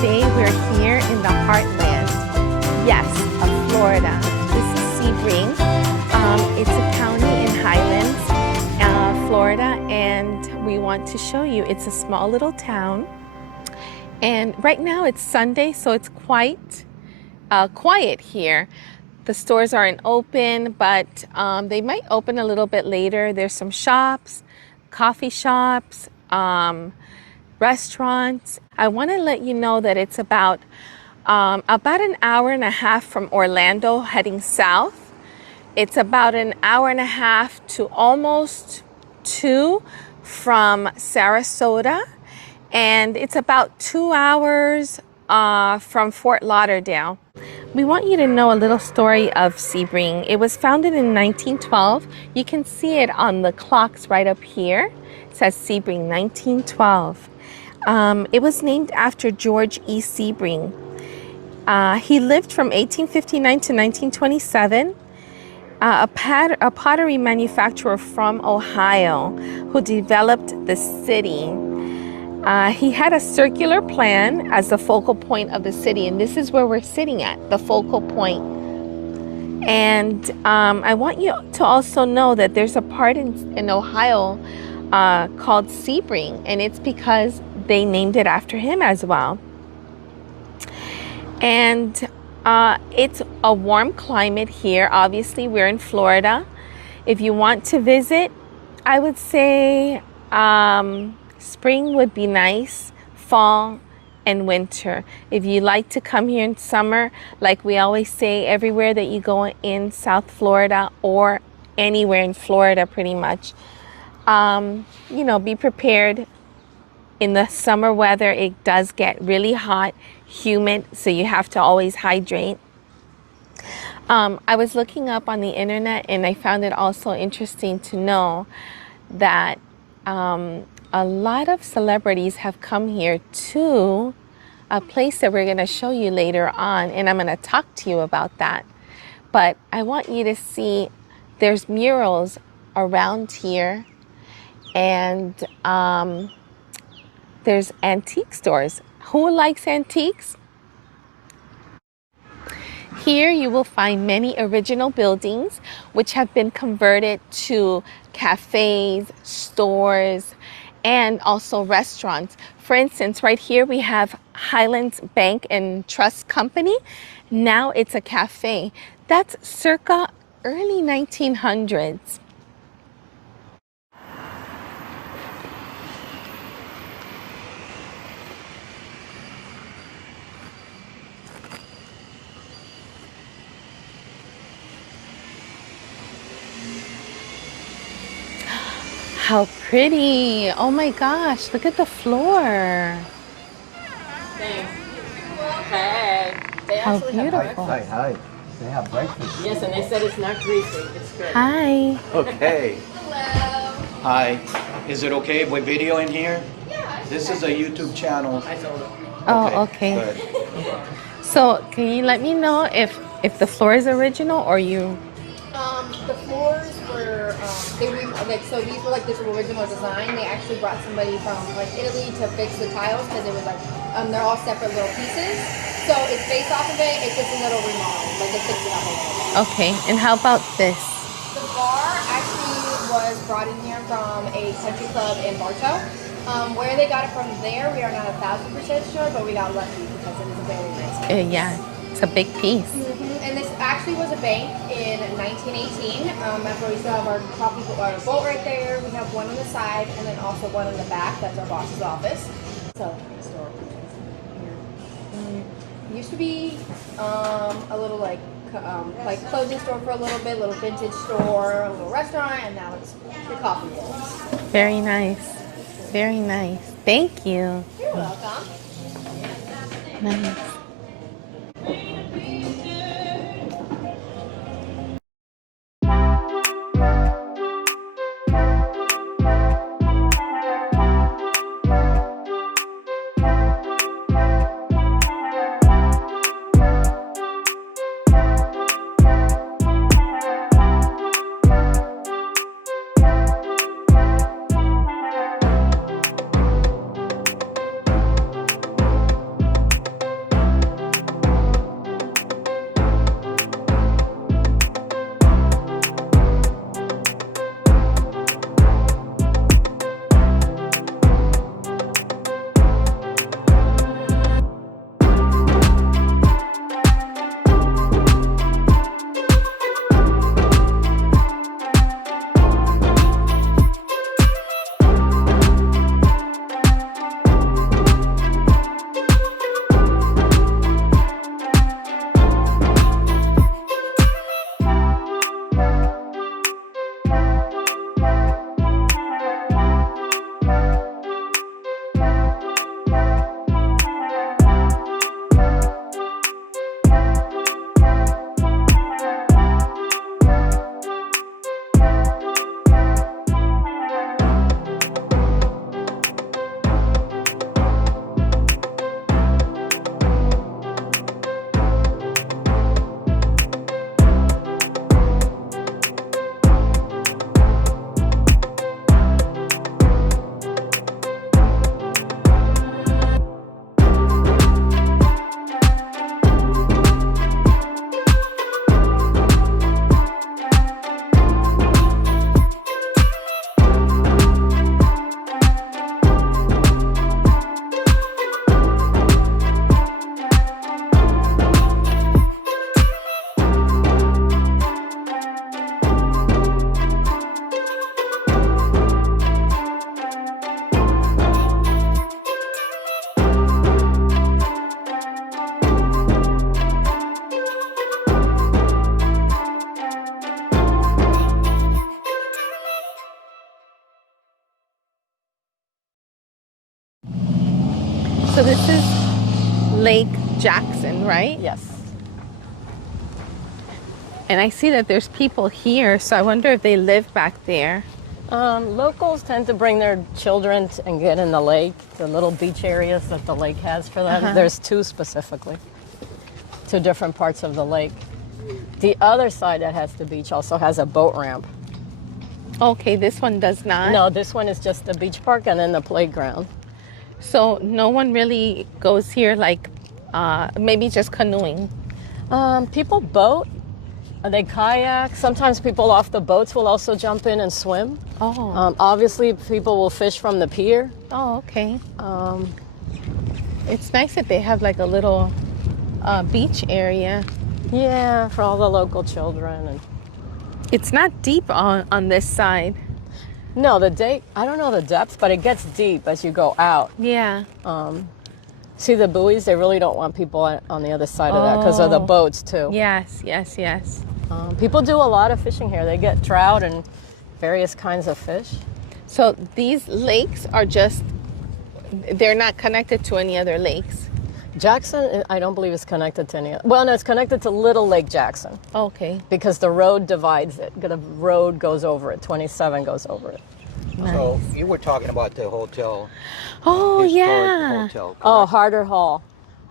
Today we're here in the Heartland, yes, of Florida. This is Sebring. It's a county in Highlands, Florida, and we want to show you. It's a small little town, and right now it's Sunday, so it's quite quiet here. The stores aren't open, but they might open a little bit later. There's some shops, coffee shops, restaurants. I want to let you know that it's about an hour and a half from Orlando heading south. It's about an hour and a half to almost 2 from Sarasota, and it's about 2 hours from Fort Lauderdale. We want you to know a little story of Sebring. It was founded in 1912. You can see it on the clocks right up here. It says Sebring 1912. It was named after George E. Sebring. He lived from 1859 to 1927. A pottery manufacturer from Ohio who developed the city. He had a circular plan as the focal point of the city, and this is where we're sitting at, the focal point. And I want you to also know that there's a part in Ohio called Sebring, and it's because they named it after him as well. And it's a warm climate here. Obviously, we're in Florida. If you want to visit, I would say spring would be nice, fall and winter. If you like to come here in summer, like we always say, everywhere that you go in South Florida or anywhere in Florida pretty much, you know, be prepared. In the summer weather, it does get really hot, humid, so you have to always hydrate. I was looking up on the internet, and I found it also interesting to know that a lot of celebrities have come here to a place that we're going to show you later on, and I'm going to talk to you about that. But I want you to see there's murals around here, and there's antique stores. Who likes antiques? Here you will find many original buildings which have been converted to cafes, stores, and also restaurants. For instance, right here we have Highlands Bank and Trust Company. Now it's a cafe. That's circa early 1900s. How pretty. Oh my gosh, look at the floor. Thanks. Hey. How beautiful. Hi. They have breakfast. Yes, and they said it's not greasy. It's good. Hi. Okay. Hello. Hi. Is it okay with video in here? Yeah. This is a YouTube channel. I told her. Oh, okay. Good. So can you let me know if the floor is original or you? The floors were so these were like this original design. They actually brought somebody from like Italy to fix the tiles because it was like they're all separate little pieces. So it's based off of it. It's just a little remodel, like they fixed it up a little bit. Okay. And how about this? The bar actually was brought in here from a country club in Bartow. Where they got it from there, we are not 1,000% sure, but we got lucky because it is a very nice piece. Yeah, it's a big piece. And this actually was a bank in 1918. That's where we still have our boat right there. We have one on the side and then also one in the back. That's our boss's office. So, it used to be a little like clothing store for a little bit, little vintage store, a little restaurant, and now it's the coffee rolls. Very nice. Very nice. Thank you. You're welcome. Nice. So this is Lake Jackson, right? Yes. And I see that there's people here, so I wonder if they live back there. Locals tend to bring their children and get in the lake, the little beach areas that the lake has for them. There's two specifically, two different parts of the lake. The other side that has the beach also has a boat ramp. Okay, this one does not. No, this one is just the beach park and then the playground. So no one really goes here like maybe just canoeing. People boat, they kayak. Sometimes people off the boats will also jump in and swim. Oh. Obviously, people will fish from the pier. Oh, okay. It's nice that they have like a little beach area. Yeah, for all the local children. And It's not deep on this side. no, I don't know the depth, but it gets deep as you go out. Yeah. See the buoys? They really don't want people on the other side of that because of the boats too. Yes, yes, yes. People do a lot of fishing here. They get trout and various kinds of fish. So these lakes are just, they're not connected to any other lakes. Jackson, I don't believe is connected to any. Well, no, it's connected to Little Lake Jackson Okay. because the road divides it. The road goes over it. 27 goes over it. So you were talking about the hotel. Oh, historic yeah. Hotel, Oh, correct? Harter Hall.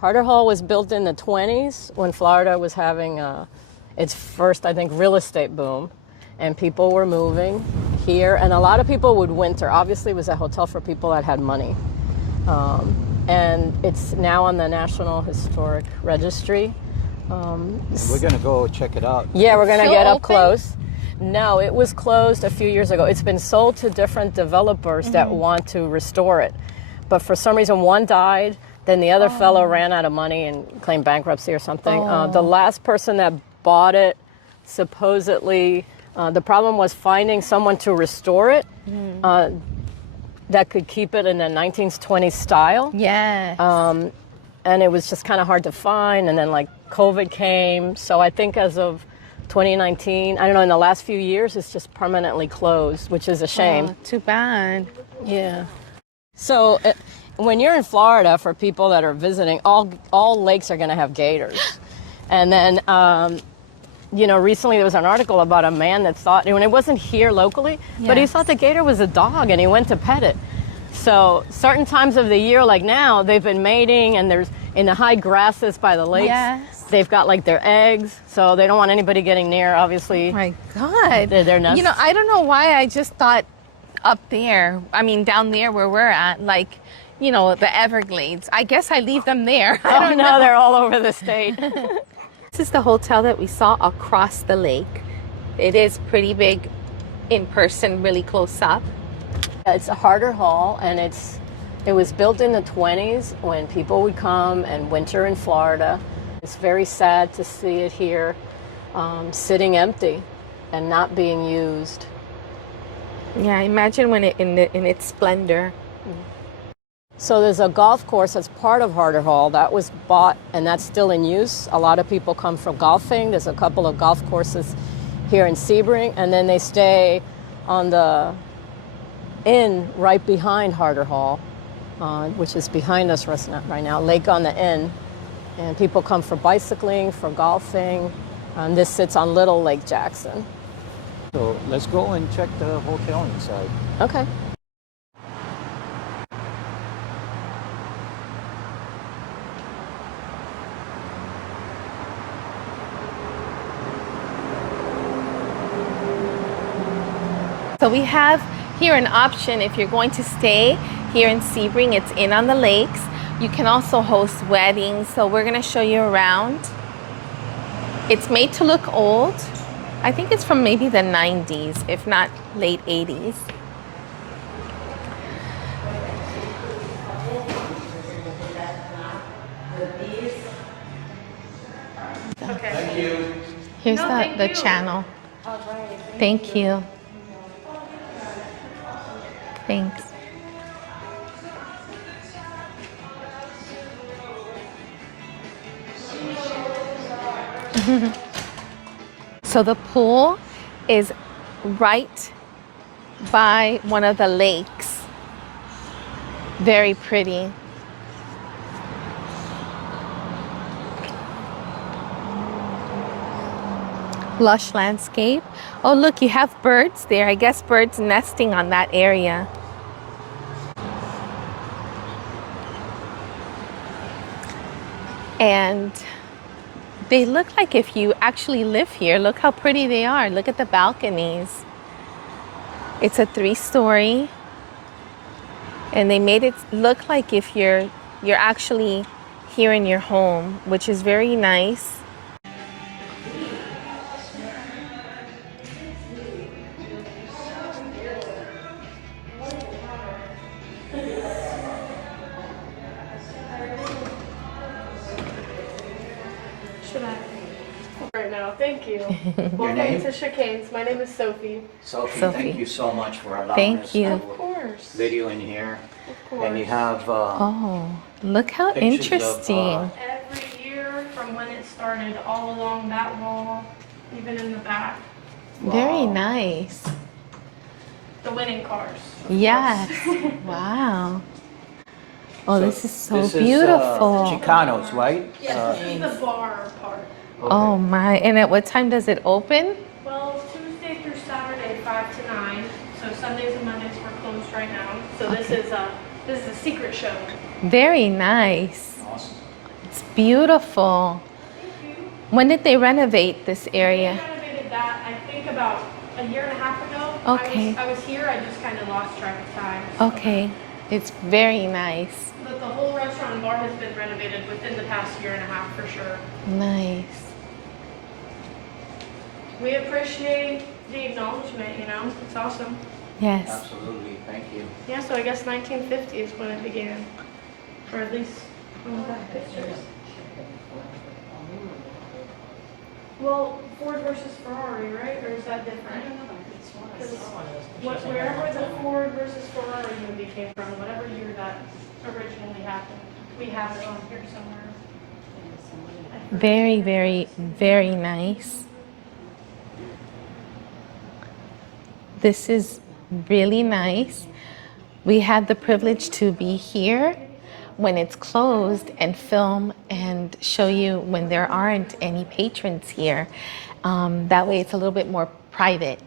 Harter Hall was built in the 20s when Florida was having its first, I think, real estate boom. And people were moving here. And a lot of people would winter. Obviously, it was a hotel for people that had money. And it's now on the National Historic Registry. We're going to go check it out. Yeah, we're going to Still get up open? close. No, it was closed a few years ago. It's been sold to different developers that want to restore it. But for some reason, one died, then the other fellow ran out of money and claimed bankruptcy or something. The last person that bought it, supposedly, the problem was finding someone to restore it that could keep it in the 1920s style. Yes. And it was just kind of hard to find. And then like COVID came. So I think as of 2019, I don't know, in the last few years, it's just permanently closed, which is a shame. Oh, too bad. Yeah. So when you're in Florida, for people that are visiting, all lakes are going to have gators. And then, recently there was an article about a man that thought, and it wasn't here locally, but he Yes. thought the gator was a dog and he went to pet it. So certain times of the year, like now, they've been mating and there's in the high grasses by the lakes. Yes. They've got like their eggs, so they don't want anybody getting near, obviously. Oh my God. They're nuts. You know, I don't know why I just thought up there, I mean, down there where we're at, like, you know, the Everglades. I guess I leave them there. I Oh don't no, know. they're all over the state. This is the hotel that we saw across the lake. It is pretty big in person, really close up. It's a Harter Hall, and it was built in the 20s when people would come and winter in Florida. It's very sad to see it here sitting empty and not being used. Yeah, imagine when it in its splendor. So there's a golf course that's part of Harter Hall that was bought, and that's still in use. A lot of people come for golfing. There's a couple of golf courses here in Sebring, and then they stay on the inn right behind Harter Hall, which is behind us right now, Lake on the Inn. And people come for bicycling, for golfing. This sits on Little Lake Jackson. So let's go and check the hotel inside. Okay. So we have here an option if you're going to stay here in Sebring. It's in on the lakes. You can also host weddings. So we're gonna show you around. It's made to look old. I think it's from maybe the 90s, if not late 80s. Thank you. Here's the channel. Thank you. Thanks. So the pool is right by one of the lakes. Very pretty. Lush landscape. Oh, look, you have birds there. I guess birds nesting on that area. And they look like if you actually live here, look how pretty they are. Look at the balconies. It's a 3-story. And they made it look like if you're actually here in your home, which is very nice. Should I? Right now, thank you. Welcome name? to Chicanees. My name is Sophie. Sophie, Sophie. thank you so much for allowing Thank us you. to Of course. video in here. Of course. And you have Oh, look how Pictures of, interesting. Every year from when it started, all along that wall, even in the back, Very wow. nice. the winning cars. Yes. Wow. Oh, this is so this beautiful. Is, Chicanos, right? Yes, this is the bar part. Okay. Oh my. And at what time does it open? Well, Tuesday through Saturday, 5 to 9. So Sundays and Mondays we're closed right now. So this is a secret show. Very nice. Awesome. It's beautiful. Thank you. When did they renovate this We area? renovated that, I think, about a year and a half ago. Okay. I was here, I just kind of lost track of time. Okay. It's very nice. But the whole restaurant and bar has been renovated within the past year and a half for sure. Nice. We appreciate the acknowledgement, you know, it's awesome. Yes. Absolutely, thank you. Yeah, so I guess 1950 is when it began, or at least when we got pictures. Well, Ford versus Ferrari, right? Or is that different? 'Cause wherever the Ford versus Ferrari movie came from, whatever year that originally happened, we have it on here somewhere. Very, very, very nice. This is really nice. We had the privilege to be here when it's closed and film and show you when there aren't any patrons here. That way it's a little bit more private.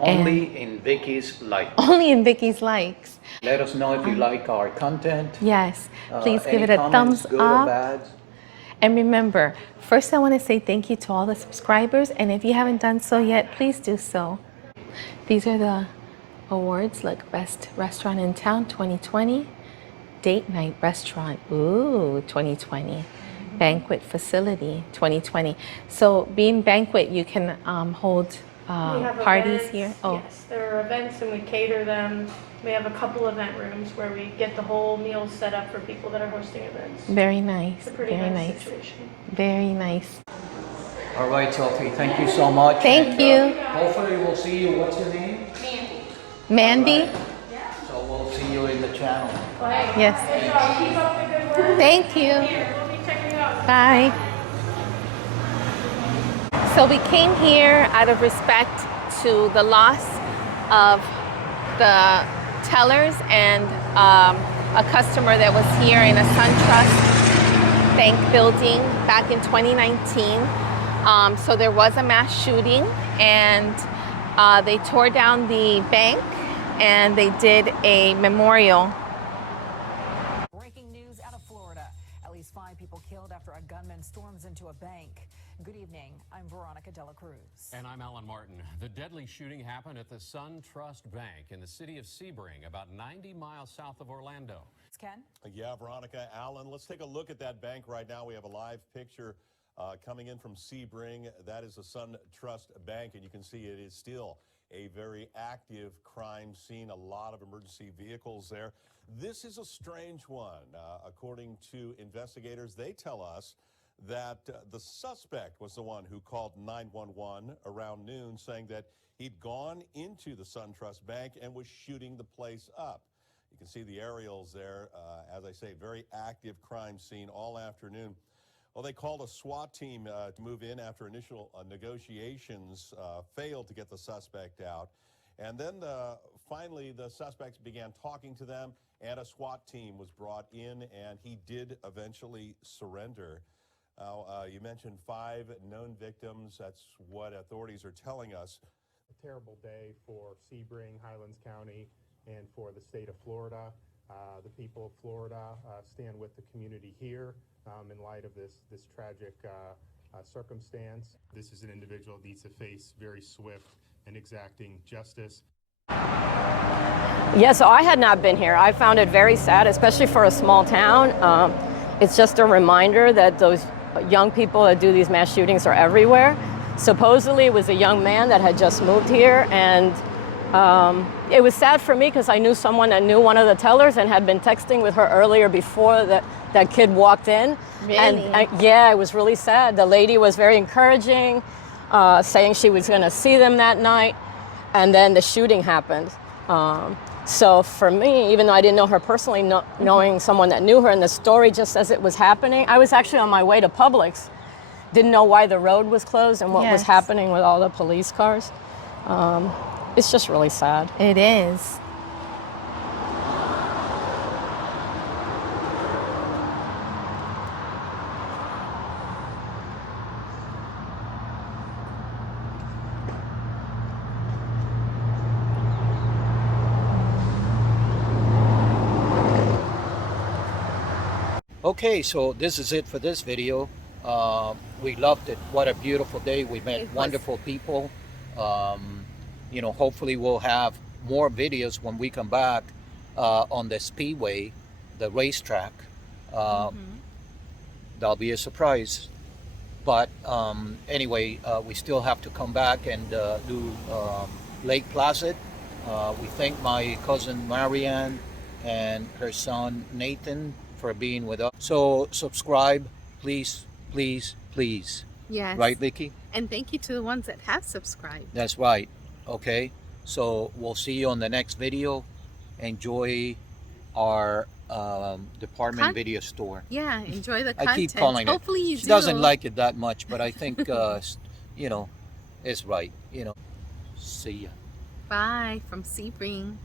Only in Vicky's Light. Only in Vicky's Likes. Let us know if you like our content. Yes, please give Any it a comments, thumbs good or up. bad? And remember, first I want to say thank you to all the subscribers, and if you haven't done so yet, please do so. These are the awards. Look, Best Restaurant in Town 2020, Date Night Restaurant, ooh, 2020, Banquet Facility 2020. So being banquet, you can hold We have parties events, here. Oh, Yes, there are events and we cater them. We have a couple event rooms where we get the whole meal set up for people that are hosting events. very nice, It's a pretty very nice nice, situation. very nice. All right, Sophie, thank you so much. Thank And, you. hopefully we'll see you. What's your name? Mandy? So we'll see you in the channel. Yes. Keep up the good work. Thank you. We'll be checking you out. Bye. So we came here out of respect to the loss of the tellers and a customer that was here in a SunTrust bank building back in 2019. So there was a mass shooting, and they tore down the bank and they did a memorial. Breaking news out of Florida. At least 5 people killed after a gunman storms into a bank. Good evening. I'm Veronica Dela Cruz. And I'm Alan Martin. The deadly shooting happened at the SunTrust Bank in the city of Sebring, about 90 miles south of Orlando. It's Ken. Yeah, Veronica, Alan, let's take a look at that bank right now. We have a live picture coming in from Sebring. That is the SunTrust Bank, and you can see it is still a very active crime scene, a lot of emergency vehicles there. This is a strange one. According to investigators, they tell us that the suspect was the one who called 911 around noon, saying that he'd gone into the SunTrust Bank and was shooting the place up. You can see the aerials there. As I say, very active crime scene all afternoon. Well, they called a SWAT team to move in after initial negotiations failed to get the suspect out. And then finally, the suspects began talking to them, and a SWAT team was brought in, and he did eventually surrender. You mentioned 5 known victims. That's what authorities are telling us. A terrible day for Sebring, Highlands County, and for the state of Florida. The people of Florida stand with the community here in light of this tragic circumstance. This is an individual that needs to face very swift and exacting justice. Yeah, so I had not been here. I found it very sad, especially for a small town. It's just a reminder that those young people that do these mass shootings are everywhere. Supposedly it was a young man that had just moved here, and it was sad for me because I knew someone that knew one of the tellers and had been texting with her earlier before that kid walked in. Really? And yeah, it was really sad. The lady was very encouraging, saying she was going to see them that night, and then the shooting happened. So for me, even though I didn't know her personally, knowing someone that knew her and the story just as it was happening, I was actually on my way to Publix. Didn't know why the road was closed and what was happening with all the police cars. It's just really sad. It is. Okay, so this is it for this video. We loved it. What a beautiful day. We met wonderful people. You know, hopefully we'll have more videos when we come back on the speedway, the racetrack. That'll be a surprise. But anyway, we still have to come back and do Lake Placid. We thank my cousin Marianne and her son Nathan for being with us. So subscribe, please, please, please. Yes. Right, Vicky? And thank you to the ones that have subscribed. That's right. Okay. So we'll see you on the next video. Enjoy our department video store. Yeah, enjoy the content. I keep calling Hopefully it. you She do. doesn't like it that much, but I think, you know, it's right. You know, see ya. Bye from Sebring.